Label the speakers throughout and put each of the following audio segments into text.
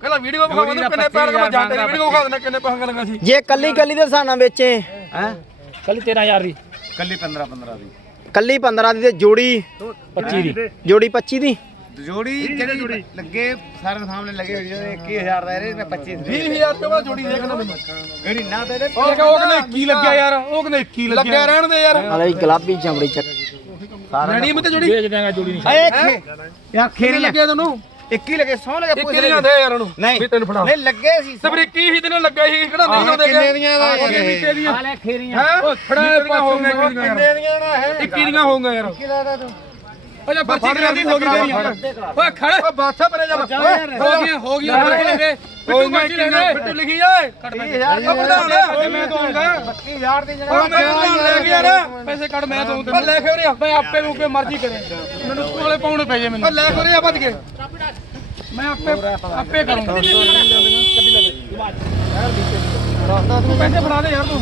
Speaker 1: ਪਹਿਲਾਂ ਵੀਡੀਓ ਵਿਖਾਉਂਦੇ ਕਿੰਨੇ ਪੈਸੇ ਮੈਂ ਜਾਂਦੇ ਦੀ ਵੀਡੀਓ ਵਿਖਾ ਦਿੰਦਾ ਕਿੰਨੇ ਪੈਸੇ ਲਗਾ ਸੀ
Speaker 2: ਜੇ ਕੱਲੀ ਦੇ ਹਿਸਾਬ ਨਾਲ ਵੇਚੇ
Speaker 3: ਹੈ
Speaker 4: ਕੱਲੀ 13000 ਦੀ
Speaker 3: ਕੱਲੀ 15 ਦੀ
Speaker 2: ਕੱਲੀ 15 ਦੀ ਤੇ ਜੋੜੀ
Speaker 4: 25 ਦੀ
Speaker 2: ਜੋੜੀ 25 ਦੀ
Speaker 3: ਜੋੜੀ ਜਿਹੜੀ ਲੱਗੇ ਸਾਰੇ ਸਾਹਮਣੇ ਲੱਗੇ ਹੋਏ 21000 ਦਾ ਇਹਨੇ 25
Speaker 1: 20000 ਰੁਪਏ ਵਾਲਾ ਜੋੜੀ ਦੇਖਣਾ ਮੈਨੂੰ
Speaker 3: ਜਿਹੜੀ ਨਾ ਦੇ ਦੇ
Speaker 1: ਉਹ ਕਹਿੰਦੇ 21 ਲੱਗਿਆ ਯਾਰ ਉਹ ਕਹਿੰਦੇ 21 ਲੱਗਿਆ ਰਹਿਣ ਦੇ ਯਾਰ
Speaker 2: ਹਲੇ ਗੁਲਾਬੀ ਚਮੜੀ ਚੱਕ
Speaker 1: ਰੈਡੀ ਮੈਂ ਤੇ ਜੋੜੀ
Speaker 4: ਵੇਚ ਦੇਗਾ ਜੋੜੀ ਨਹੀਂ
Speaker 3: ਯਾਰ
Speaker 1: ਖੇਰੀ ਲੱਗਿਆ ਤੈਨੂੰ
Speaker 3: 21 ਲੱਗੇ 100 ਲੱਗੇ
Speaker 1: 21 ਦੇ ਯਾਰ ਉਹਨੂੰ ਵੀ ਤੈਨੂੰ ਫੜਾ
Speaker 3: ਨਹੀਂ ਲੱਗੇ ਸੀ
Speaker 1: ਸਬਰ 21 ਹੀ ਦਿਨ ਲੱਗਾ ਸੀ ਕਿਹੜਾ ਨਹੀਂ ਹੁੰਦੇ
Speaker 3: ਕਿੰਨੇ ਦੀਆਂ ਦਾ
Speaker 1: ਮੀਟੇ ਦੀਆਂ
Speaker 4: ਆ ਲੈ ਖੇਰੀਆਂ
Speaker 1: ਹੈ ਉਹ ਫੜਾ ਹੋ ਗਈਆਂ
Speaker 3: ਕਿੰਨੇ ਦੀਆਂ ਨਾ ਹੈ
Speaker 1: 21 ਦੀਆਂ ਹੋ ਗਈਆਂ ਯਾਰ
Speaker 3: ਕਿਹਦਾ ਦਾ ਤੂੰ
Speaker 1: ਓਏ ਪਰਚੀ ਕਰਾਦੀ ਹੋ ਗਈ ਤੇਰੀ ਓਏ ਖੜੇ ਓਏ ਬਾਦਸ਼ਾਹ ਪਰੇ ਜਾ ਹੋ ਗਈਆਂ ਪਰਚੀ ਲੈ ਦੇ ਪਿੱਟੂ ਪਰਚੀ ਲੈ ਦੇ ਪਿੱਟੂ ਲਿਖੀ ਜਾਏ ਉਹ ਪ੍ਰਧਾਨ ਮੈਂ ਦਊਂਗਾ
Speaker 3: 20000 ਦੀ
Speaker 1: ਉਹ ਮੈਂ ਲੈ ਕੇ ਯਾਰ ਪੈਸੇ ਕੱਢ ਮੈਂ ਦਊਂ ਤੈਨੂੰ ਲੈ ਕੇ ਉਰੇ ਮੈਂ ਆਪੇ ਨੂੰ ਕੋਈ ਮਰਜ਼ੀ ਕਰੇ ਮੈਨੂੰ ਕੋਲੇ ਪਾਉਣੇ ਪੈ ਜੇ ਮੈਨੂੰ ਲੈ ਕੇ ਉਰੇ ਆ ਭੱਜ ਕੇ ਮੈਂ ਆਪੇ ਕਰੂੰਗਾ ਤੂੰ ਪੈਸੇ ਫੜਾ ਦੇ ਯਾਰ ਤੂੰ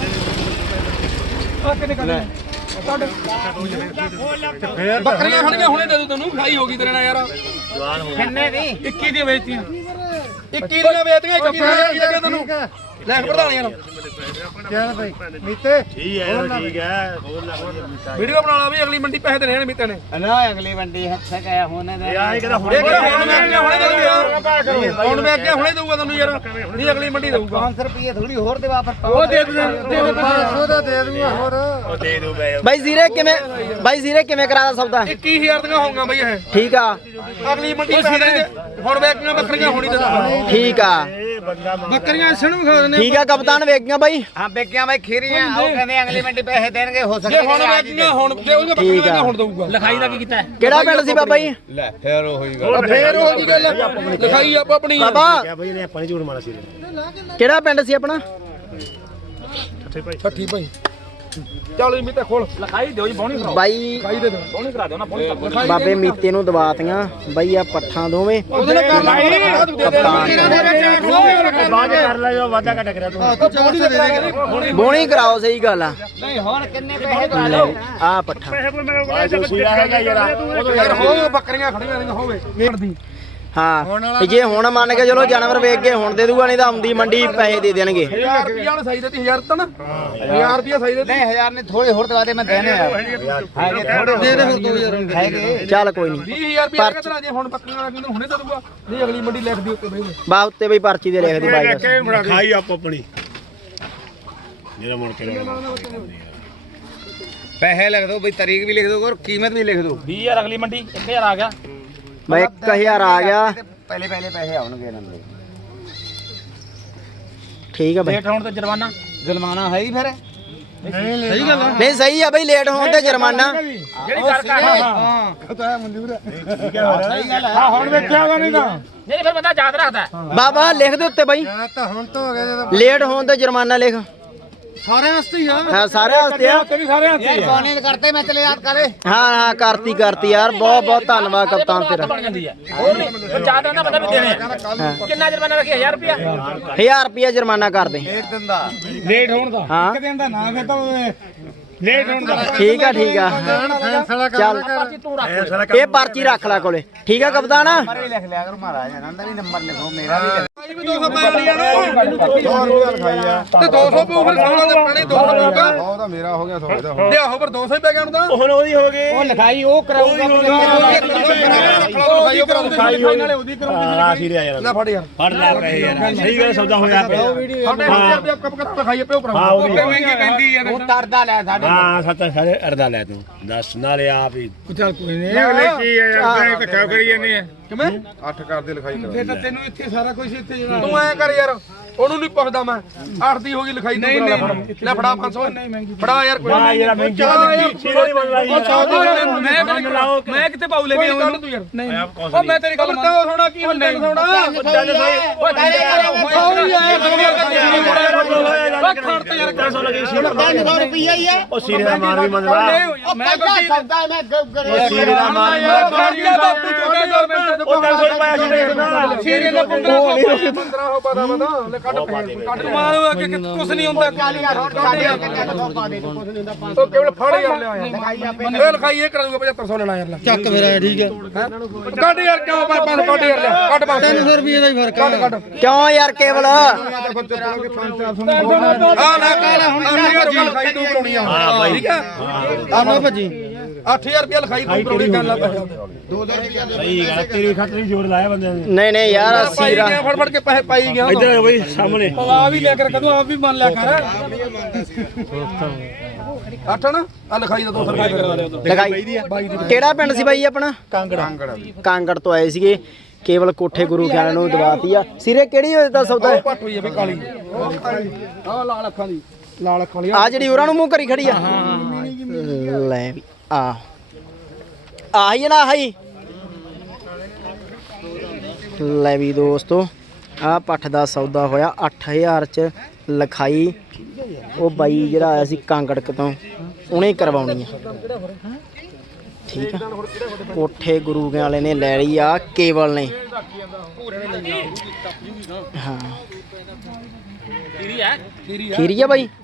Speaker 1: ਆ ਕਿੰਨੇ ਕਰ ਬੱਕਰੀਆਂ ਖੜੀਆਂ ਹੁਣੇ ਦੇ ਦੂ ਤੈਨੂੰ ਖਾਈ ਹੋ ਗਈ ਤੇਰੇ ਨਾਲ ਯਾਰ
Speaker 3: ਕਿੰਨੇ ਦੀ
Speaker 1: 21 ਦੀਆਂ ਵੇਚਤੀਆਂ 21 ਦੀਆਂ ਵੇਚਤੀਆਂ 21 ਦੀਆਂ ਕੀ ਲੱਗਿਆ ਤੈਨੂੰ ਲੈ ਪ੍ਰਧਾਨ ਯਾਰ
Speaker 3: ਚੱਲ ਭਾਈ ਮੀਤੇ
Speaker 5: ਠੀਕ ਹੈ ਠੀਕ ਹੈ
Speaker 1: ਵੀਡੀਓ ਬਣਾ ਲਾ ਵੀ ਅਗਲੀ ਮੰਡੀ ਪੈਸੇ ਦੇਣੇ ਨੇ ਮੀਤੇ ਨੇ
Speaker 3: ਨਾ ਅਗਲੀ ਮੰਡੀ ਹੱਥ ਗਿਆ ਹੋਣੇ ਦੇ
Speaker 5: ਯਾਰ ਇਹ ਕਹਿੰਦਾ
Speaker 1: ਹੁਣ ਵੇਚ ਕੇ ਹੁਣੇ ਦਊਗਾ ਤੈਨੂੰ ਯਾਰ ਨਹੀਂ ਅਗਲੀ ਮੰਡੀ ਦਊਗਾ
Speaker 3: 500 ਰੁਪਏ ਥੋੜੀ ਹੋਰ ਦੇਵਾ ਪਰ
Speaker 1: ਉਹ ਦੇ ਦੂ
Speaker 3: 500 ਦਾ ਦੇ ਦੂੰਗਾ ਹੋਰ
Speaker 5: ਉਹ ਦੇ ਦੂ ਬਈ
Speaker 2: ਬਾਈ ਜ਼ੀਰੇ ਕਿਵੇਂ ਕਰਾਦਾ ਸੌਦਾ
Speaker 1: 21000 ਦੀਆਂ ਹੋਊਗਾ ਬਈ ਇਹ
Speaker 2: ਠੀਕ ਆ
Speaker 1: ਅਗਲੀ ਮੰਡੀ ਪੈਸੇ ਹੁਣ ਵੇਚੀਆਂ ਬੱਕਰੀਆਂ ਹੋਣੀ ਤੇ
Speaker 2: ਠੀਕ ਆ
Speaker 5: ਇਹ ਬੰਦਾ
Speaker 1: ਬੱਕਰੀਆਂ ਛਣੂ ਖਾ ਦਿੰਦੇ
Speaker 2: ਠੀਕ ਆ ਕਪਤਾਨ ਵੇਚ ਗਿਆ ਬਾਈ
Speaker 3: ਹਾਂ ਵੇਖਿਆ ਬਾਈ ਖੀਰੀਆਂ ਉਹ ਕਹਿੰਦੇ ਅਗਲੀ ਮੰਡੀ ਪੈਸੇ ਦੇਣਗੇ ਹੋ
Speaker 1: ਜੇ
Speaker 3: ਸਕਦਾ
Speaker 1: ਹੁਣ ਵੇਚੀਆਂ ਹੁਣ ਜੇ ਉਹਦੀਆਂ ਬੱਕਰੀਆਂ ਹੁਣ ਦਊਗਾ
Speaker 4: ਲਿਖਾਈ ਦਾ ਕੀ ਕੀਤਾ ਹੈ
Speaker 2: ਕਿਹੜਾ ਪਿੰਡ ਸੀ ਬਾਬਾ ਜੀ
Speaker 3: ਲੈ ਫੇਰ ਉਹੀ ਗੱਲ
Speaker 1: ਫੇਰ ਉਹ ਜੀ ਗੱਲ ਲਿਖਾਈ ਆਪ ਆਪਣੀ
Speaker 2: ਬਾਬਾ
Speaker 5: ਕਿਆ ਬਈ ਨੇ ਪਾਣੀ ਝੂੜ ਮਾਰਾ ਸੀ
Speaker 2: ਕਿਹੜਾ ਪਿੰਡ ਸੀ ਆਪਣਾ
Speaker 1: ਠੱਠੀ ਭਾਈ ਚੱਲ ਮੀ ਤੇ ਖੋਲ
Speaker 4: ਲਿਖਾਈ ਦਿਓ ਜੀ ਬੌਣੀ ਕਰਾਓ
Speaker 2: ਬਾਈ
Speaker 1: ਲਿਖਾਈ ਦੇ ਦੇ
Speaker 4: ਬੌਣੀ ਕਰਾ ਦਿਓ ਨਾ ਬੌਣੀ ਕਰ
Speaker 2: ਬਾਬੇ ਮੀਤੇ ਨੂੰ ਦਵਾਤੀਆਂ ਬਾਈ ਆ ਪੱਠਾਂ ਦੋਵੇਂ
Speaker 1: ਉਹਦੇ ਨਾਲ ਕਰ ਲਾਈ
Speaker 5: ਬਾਅਦ ਕਰ ਲੈ ਜੋ ਵਾਦਾ ਘਟ ਕਰਿਆ ਤੂੰ
Speaker 2: ਬੋਣੀ ਕਰਾਓ ਸਹੀ ਗੱਲ ਆ
Speaker 3: ਨਹੀਂ ਹੁਣ ਕਿੰਨੇ ਪੈਸੇ ਦਵਾ ਲਓ
Speaker 2: ਆ ਪੱਠਾਂ
Speaker 5: ਜੋ ਸੀਰਾ ਹੈਗਾ
Speaker 1: ਯਾਰ ਹੋ ਬੱਕਰੀਆਂ ਖੜੀਆਂ ਨਹੀਂ ਹੋਵੇ ਵੇੜਦੀ
Speaker 2: ਹਾਂ ਤੇ ਜੇ ਹੁਣ ਮੰਨ ਕੇ ਚਲੋ ਜਾਨਵਰ ਵੇਚ ਕੇ ਹੁਣ ਦੇ ਦੂਗਾ ਨਹੀਂ ਤਾਂ ਆਉਂਦੀ ਮੰਡੀ ਪੈਸੇ ਦੇ ਦੇਣਗੇ
Speaker 1: 1000 ਰੁਪਏ ਵਾਲਾ ਸਹੀ ਦਿੱਤੀ 1000 ਤਾਂ ਨਾ 1000 ਰੁਪਏ ਸਹੀ ਦਿੱਤੀ
Speaker 3: ਨਹੀਂ 1000 ਨੇ ਥੋੜੇ ਹੋਰ ਦਵਾ ਦੇ ਮੈਂ ਦੇਣੇ ਆ ਹੈਗੇ ਥੋੜੇ
Speaker 1: ਦੇ ਦੇ ਫਿਰ 2000
Speaker 3: ਹੈਗੇ
Speaker 2: ਚੱਲ ਕੋਈ ਨਹੀਂ
Speaker 1: 20000 ਰੁਪਏ ਹੈਗਾ ਤੇਰਾ ਜੇ ਹੁਣ ਬੱਕਰੀਆਂ ਵਾਲਾ ਕਹਿੰਦਾ ਹੁਣੇ ਦੇ ਦੂਗਾ ਨਹੀਂ ਅਗਲੀ ਮੰਡੀ ਲਿਖ ਦਿਓ ਉੱਤੇ ਬਈ
Speaker 2: ਬਾ ਉੱਤੇ ਬਈ ਪਰਚੀ ਦੇ ਲਿਖ ਦੀ ਬਾਈ ਬਸ
Speaker 5: ਖਾਈ ਆਪ ਆਪਣੀ ਜਿਹੜਾ ਮੁੜ ਕੇ ਲੈਣਾ
Speaker 3: ਪੈਸੇ ਲਿਖ ਦੋ ਬਈ ਤਾਰੀਖ ਵੀ ਲਿਖ ਦੋ ਔਰ ਕੀਮਤ ਵੀ ਲਿਖ ਦੋ
Speaker 4: 20000 ਅਗਲੀ ਮੰਡੀ 1000 ਆ ਗਿਆ
Speaker 2: ਬਾਈ 1000 ਆ ਗਿਆ
Speaker 3: ਪਹਿਲੇ ਪੈਸੇ ਆਉਣਗੇ ਇਹਨਾਂ ਦੇ
Speaker 2: ਠੀਕ ਆ ਬਾਈ
Speaker 4: ਲੇਟ ਹੋਣ ਤੇ ਜੁਰਮਾਨਾ
Speaker 3: ਜ਼ੁਲਮਾਨਾ ਹੈ ਹੀ ਫਿਰ
Speaker 1: ਸਹੀ ਗੱਲ ਆ
Speaker 2: ਨਹੀਂ ਸਹੀ ਆ ਬਈ ਲੇਟ ਹੋਣ ਤੇ ਜੁਰਮਾਨਾ
Speaker 4: ਜਿਹੜੀ ਕਰ ਹਾਂ
Speaker 3: ਪਤਾ ਮਨਜ਼ੂਰ ਹੈ
Speaker 5: ਸਹੀ ਗੱਲ ਹੈ
Speaker 1: ਹੁਣ ਵੇਖਿਆ ਹੋਗਾ ਨਹੀਂ ਤਾਂ
Speaker 4: ਨਹੀਂ ਫਿਰ ਬੰਦਾ ਯਾਦ ਰੱਖਦਾ
Speaker 2: ਬਾਬਾ ਲਿਖ ਦੇ ਉੱਤੇ ਬਾਈ
Speaker 3: ਤਾਂ ਹੁਣ ਤੋਂ ਹੋ ਗਿਆ ਜਦੋਂ
Speaker 2: ਲੇਟ ਹੋਣ ਤੇ ਜੁਰਮਾਨਾ ਲਿਖ
Speaker 1: ਸਾਰਿਆਂ ਵਾਸਤੇ ਹੀ ਆ
Speaker 2: ਹਾਂ ਸਾਰੇ ਵਾਸਤੇ ਆ
Speaker 1: ਤੇਰੀ ਸਾਰਿਆਂ ਵਾਸਤੇ
Speaker 3: ਇਹ ਕੌਣੇ ਕਰਤੇ ਮੈਂ ਚਲੇ ਯਾਦ ਕਰੇ
Speaker 2: ਹਾਂ ਕਰਤੀ ਯਾਰ ਬਹੁਤ ਬਹੁਤ ਧੰਨਵਾਦ ਕਪਤਾਨ ਤੇਰਾ
Speaker 4: ਬਣ ਜਾਂਦੀ ਹੈ ਹੋਰ ਨਹੀਂ ਯਾਦ ਰਹਿੰਦਾ ਬੰਦਾ ਵੀ ਦੇਣੇ ਆ। ਕਿੰਨਾ ਜੁਰਮਾਨਾ ਰੱਖਿਆ 1000 ਰੁਪਿਆ
Speaker 2: 1000 ਰੁਪਿਆ ਜੁਰਮਾਨਾ ਕਰ ਦੇ
Speaker 3: ਇੱਕ ਦਿਨ ਦਾ
Speaker 1: ਲੇਟ ਹੋਣ ਦਾ
Speaker 2: ਹਾਂ
Speaker 1: ਦਿਨ ਦਾ ਨਾ ਫਿਰ ਤਾਂ ਲੇਟ ਹੋਣ ਦਾ
Speaker 2: ਠੀਕ ਆ
Speaker 3: ਫੈਸਲਾ
Speaker 2: ਚੱਲ
Speaker 4: ਪਰਚੀ ਤੂੰ ਰੱਖ
Speaker 2: ਇਹ ਪਰਚੀ ਰੱਖ ਲੈ ਕੋਲੇ ਠੀਕ ਆ ਕਪਤਾਨ
Speaker 3: ਨੰਬਰ ਵੀ ਲਿਖ ਲਿਆ ਕਰੋ ਮਹਾਰਾਜ ਇਹਨਾਂ ਦਾ ਵੀ ਨੰਬਰ ਲਿਖੋ ਮੇਰਾ ਵੀ ਲਿਖ
Speaker 1: ਭਾਈ ਵੀ 200 ਪੈ ਵਾਲੀ ਆ ਨਾ 100 ਰੁਪਏ ਲਿਖਾਈ ਆ ਤੇ 200 ਪਊ ਫਿਰ ਸੋਨਾ ਦੇ ਪੈਣੇ 200 ਪਊਗਾ
Speaker 3: ਉਹ ਤਾਂ ਮੇਰਾ ਹੋ ਗਿਆ ਸੌ ਦਾ
Speaker 1: ਲਿਆਓ ਫਿਰ 200 ਹੀ ਪੈ ਗਿਆ ਹੁਣ ਤਾਂ
Speaker 5: ਹੁਣ ਉਹਦੀ ਹੋ ਗਈ
Speaker 3: ਉਹ ਲਿਖਾਈ ਉਹ ਕਰਾਊਗਾ
Speaker 1: ਲਿਖਾਈ ਨਾਲੇ ਉਹਦੀ ਕਰਾਉਂਦੀ
Speaker 5: ਆ ਸੀ ਰਿਆ ਯਾਰ
Speaker 1: ਲੈ ਫੜ ਯਾਰ
Speaker 5: ਫੜ ਲੈ ਪਏ ਯਾਰ ਸਹੀ ਗੱਲ ਸੌਦਾ ਹੋਇਆ ਪਿਆ
Speaker 1: ਸਾਡੇ 1000 ਰੁਪਏ ਕੱਪ ਕੱਪ ਲਿਖਾਈ ਪਿਓ ਭਰਾ
Speaker 5: ਹਾਂ ਉਹਦੀ
Speaker 1: ਮਹਿੰਗੀ ਕਹਿੰਦੀ ਆ
Speaker 3: ਉਹ ਤਰਦਾ ਲੈ ਸਾਡੇ
Speaker 5: ਹਾਂ ਸੱਤ ਸਾਰੇ ਅਰਦਾ ਲੈ ਤੂੰ ਦੱਸ ਨਾਲੇ ਆਪ ਹੀ
Speaker 1: ਚੱਲ ਕੋਈ ਨਹੀਂ ਅਗਲੇ ਕੀ ਆ ਯਾਰ ਧੱਕਾ ਕਰੀ ਜਾਂਦੇ ਆ ਕਿਵੇਂ
Speaker 3: 8 ਕਰਦੇ ਲਿਖਾਈ ਕਰਾ
Speaker 1: ਫੇਰ ਤਾਂ ਤੈਨੂੰ ਇੱਥੇ ਸਾਰਾ ਕੁਝ ਇੱਥੇ ਜਿਹੜਾ ਤੂੰ ਐ ਕਰ ਯਾਰ ਉਹਨੂੰ ਨਹੀਂ ਪੁੱਛਦਾ ਮੈਂ 8 ਦੀ ਹੋ ਗਈ ਲਿਖਾਈ ਤੂੰ ਲੈ ਫੜਾ 500 ਫੜਾ ਯਾਰ ਕੋਈ
Speaker 5: ਹਾਂ ਯਾਰ ਮਹਿੰਗੀ ਸੀਰੇ ਨਹੀਂ ਬਣ ਰਹੀ
Speaker 1: ਮੈਂ ਕਿਤੇ ਪਾਉ ਲੈ ਕੇ ਆਉਂ ਤੂੰ ਯਾਰ ਨਹੀਂ ਉਹ ਮੈਂ ਤੇਰੀ ਗੱਲ ਮੰਨਦਾ ਥੋੜਾ ਕੀ ਹੁੰਦਾ ਥੋੜਾ
Speaker 3: ਰੁਪਈਆ ਹੀ ਆ
Speaker 5: ਉਹ ਸੀਰੇ ਦਾ ਮਾਰ ਵੀ ਮੰਨਦਾ
Speaker 1: ਮੈਂ
Speaker 3: ਸੌਦਾ ਮੈਂ
Speaker 5: ਸੀਰੇ ਦਾ ਮਾਰ
Speaker 1: ਬਾਪੂ ਚੋਗਾ ਗਵਰਨਮੈਂਟ
Speaker 5: ਉਹ 300 ਰੁਪਏ ਛੱਡੇ
Speaker 1: ਸੀਰੇ ਦਾ 1500 ਪਤਾ ਲੈ ਕੱਢ ਮਾਰ ਕੇ ਕੁਛ ਨਹੀਂ ਹੁੰਦਾ ਉਹ ਕੇਵਲ ਫੜ ਯਾਰ ਲਿਆ ਇਹ ਲਿਖਾਈ ਇਹ ਕਰਾ ਦੂਗਾ 7500 ਲੈਣਾ ਯਾਰ ਚੱਕ ਮੇਰਾ ਠੀਕ ਹੈ ਕੱਢ ਯਾਰ ਕਿਉਂ 500 ਕੱਢ ਯਾਰ ਲਿਆ ਕੱਢ 300 ਰੁਪਏ ਦਾ ਹੀ ਫਰਕ ਹੈ
Speaker 2: ਕਿਉਂ ਯਾਰ ਕੇਵਲ
Speaker 1: ਆ ਲੈ ਕਾਲਾ ਹੁਣ 8000 ਰੁਪਏ ਲਿਖਾਈ ਤੂੰ ਕਰਾਉਣੀ ਆ ਠੀਕ ਹੈ ਆ ਨਾ ਭੱਜੀ 8000 ਰੁਪਏ ਲਿਖਾਈ ਤੂੰ ਕਰਾਉਣੀ ਗੱਲ ਆ
Speaker 5: ਸਹੀ ਗੱਲ ਤੇਰੀ ਖਾਤਰ ਹੀ ਜੋਰ ਲਾਇਆ ਬੰਦਿਆਂ ਨੇ
Speaker 2: ਨਹੀਂ ਨਹੀਂ ਯਾਰ
Speaker 1: ਪਾਈ
Speaker 2: 80
Speaker 1: ਗਿਆ ਫੜ ਫੜ ਕੇ ਪੈਸੇ ਪਾਈ ਗਿਆ
Speaker 5: ਇੱਧਰ ਬਈ ਸਾਹਮਣੇ
Speaker 1: ਆ ਵੀ ਲਿਆ ਕਰ ਕਦੋਂ ਆਪ ਵੀ ਮੰਨ ਲਿਆ ਕਰ 8 ਨਾ ਆ ਲਿਖਾਈ ਦਾ 200 ਰੁਪਏ ਕਰਾ ਲਿਆ
Speaker 2: ਲਗਾਈ ਕਿਹੜਾ ਪਿੰਡ ਸੀ ਬਾਈ ਆਪਣਾ ਕਾਂਗੜ ਤੋਂ ਆਏ ਸੀਗੇ ਕੇਵਲ ਕੋਠੇ ਗੁਰੂ ਗਿਆਨ ਨੂੰ ਦਵਾਤੀ ਆ ਸਿਰੇ ਕਿਹੜੀ ਹੋਏ ਤਾਂ ਸੌਦਾ
Speaker 1: ਪੱਟ ਹੋਈ ਆ ਵੀ ਕਾਲੀ ਆ ਲਾਲ ਅੱਖਾਂ ਦੀ ਲਾਲ ਅੱਖਾਂ ਦੀ
Speaker 2: ਆ ਜਿਹੜੀ ਉਹਨਾਂ ਨੂੰ ਮੂੰਹ ਕਰੀ ਖੜੀ ਆ ਲੈ ਵੀ ਆ ਆਹੀ ਨਾ ਆਹੀ ਲੈ ਵੀ ਦੋਸਤੋ ਆ ਪੱਠ ਦਾ ਸੌਦਾ ਹੋਇਆ 8000 ਚ ਲਿਖਾਈ ਉਹ ਬਾਈ ਜਿਹੜਾ ਆਇਆ ਸੀ ਕਾਂਗੜਕ ਤੋਂ ਉਹਨੇ ਕਰਵਾਉਣੀ ਆ ਠੀਕ ਆ ਕੋਠੇ ਗੁਰੂ ਵਾਲੇ ਨੇ ਲੈ ਲਈ ਆ ਕੇਵਲ ਨੇ ਹਾਂ ਖੀਰੀ ਆ ਬਾਈ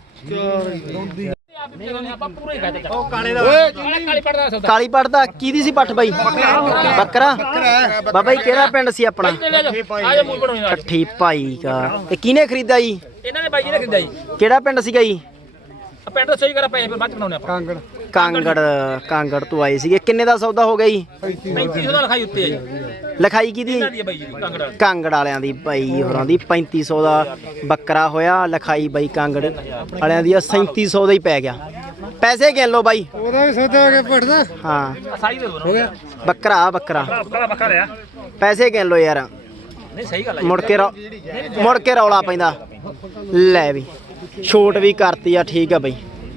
Speaker 2: ਕਾਲੀ ਪੱਟ ਦਾ ਕਿਹਦੀ ਸੀ ਪੱਠ ਬਾਈ ਬੱਕਰਾ ਬਾਬਾ ਜੀ ਕਿਹੜਾ ਪਿੰਡ ਸੀ ਆਪਣਾ ਠੱਠੀ ਭਾਈ ਕਾ ਇਹ ਕਿਹਨੇ ਖਰੀਦਾ ਜੀ
Speaker 4: ਇਹਨਾਂ ਨੇ ਬਾਈ ਜੀ ਨੇ ਖਰੀਦਿਆ ਜੀ
Speaker 2: ਕਿਹੜਾ ਪਿੰਡ ਸੀਗਾ ਜੀ
Speaker 4: ਪਿੰਡ ਸਹੀ ਕਰਾ ਪਏ ਫਿਰ ਬਾਅਦ ਚ ਬਣਾਉਣੇ ਆਪਾਂ
Speaker 2: ਕਾਂਗੜ ਤੋਂ ਆਏ ਸੀਗੇ ਕਿੰਨੇ ਦਾ ਸੌਦਾ ਹੋ ਗਿਆ ਜੀ
Speaker 4: 3500 ਦਾ ਲਿਖਾਈ ਉੱਤੇ ਹੈ ਜੀ
Speaker 2: ਲਿਖਾਈ ਕਿਹਦੀ
Speaker 4: ਇਹਨਾਂ ਦੀ ਹੈ ਬਾਈ ਜੀ ਕਾਂਗੜ
Speaker 2: ਕਾਂਗੜ ਵਾਲਿਆਂ ਦੀ ਭਾਈ ਹੋਰਾਂ ਦੀ 3500 ਦਾ ਬੱਕਰਾ ਹੋਇਆ ਲਿਖਾਈ ਬਾਈ ਕਾਂਗੜ ਵਾਲਿਆਂ ਦੀ 3700 ਦਾ ਹੀ ਪੈ ਗਿਆ ਪੈਸੇ ਗਿਣ ਲਓ ਬਾਈ
Speaker 1: ਉਹਦਾ ਵੀ ਸੌਦਾ ਹੋ ਗਿਆ ਪੜਦਾ
Speaker 2: ਹਾਂ
Speaker 4: ਸਾਈ ਦੇ ਹੋ ਗਿਆ
Speaker 2: ਬੱਕਰਾ
Speaker 4: ਬੱਕਰਾ ਲਿਆ
Speaker 2: ਪੈਸੇ ਗਿਣ ਲਓ ਯਾਰ
Speaker 4: ਨਹੀਂ ਸਹੀ ਗੱਲ ਹੈ
Speaker 2: ਮੁੜ ਕੇ ਰੌਲਾ ਪੈਂਦਾ ਲੈ ਵੀ ਛੋਟ ਵੀ ਕਰਤੀ ਆ ਠੀਕ ਆ ਬਾਈ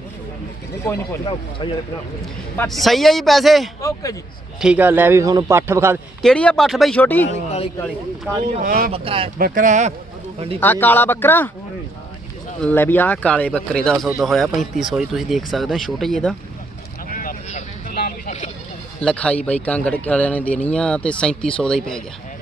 Speaker 2: ਸਹੀ ਆ ਜੀ ਪੈਸੇ
Speaker 4: ਓਕੇ ਜੀ
Speaker 2: ਠੀਕ ਆ ਲੈ ਵੀ ਤੁਹਾਨੂੰ ਪੱਠ ਵਿਖਾ ਕਿਹੜੀ ਆ ਪੱਠ ਬਾਈ ਛੋਟੀ
Speaker 1: ਬੱਕਰਾ
Speaker 2: ਆ ਕਾਲਾ ਬੱਕਰਾ ਲੈ ਵੀ ਆ ਕਾਲੇ ਬੱਕਰੇ ਦਾ ਸੌਦਾ ਹੋਇਆ 3500 ਜੀ ਤੁਸੀਂ ਦੇਖ ਸਕਦੇ ਹੋ ਛੋਟੇ ਜਿਹੇ ਦਾ ਲਿਖਾਈ ਬਾਈ ਕਾਂਗੜ ਵਾਲਿਆਂ ਨੇ ਦੇਣੀ ਆ ਤੇ 3700 ਦਾ ਹੀ ਪੈ ਗਿਆ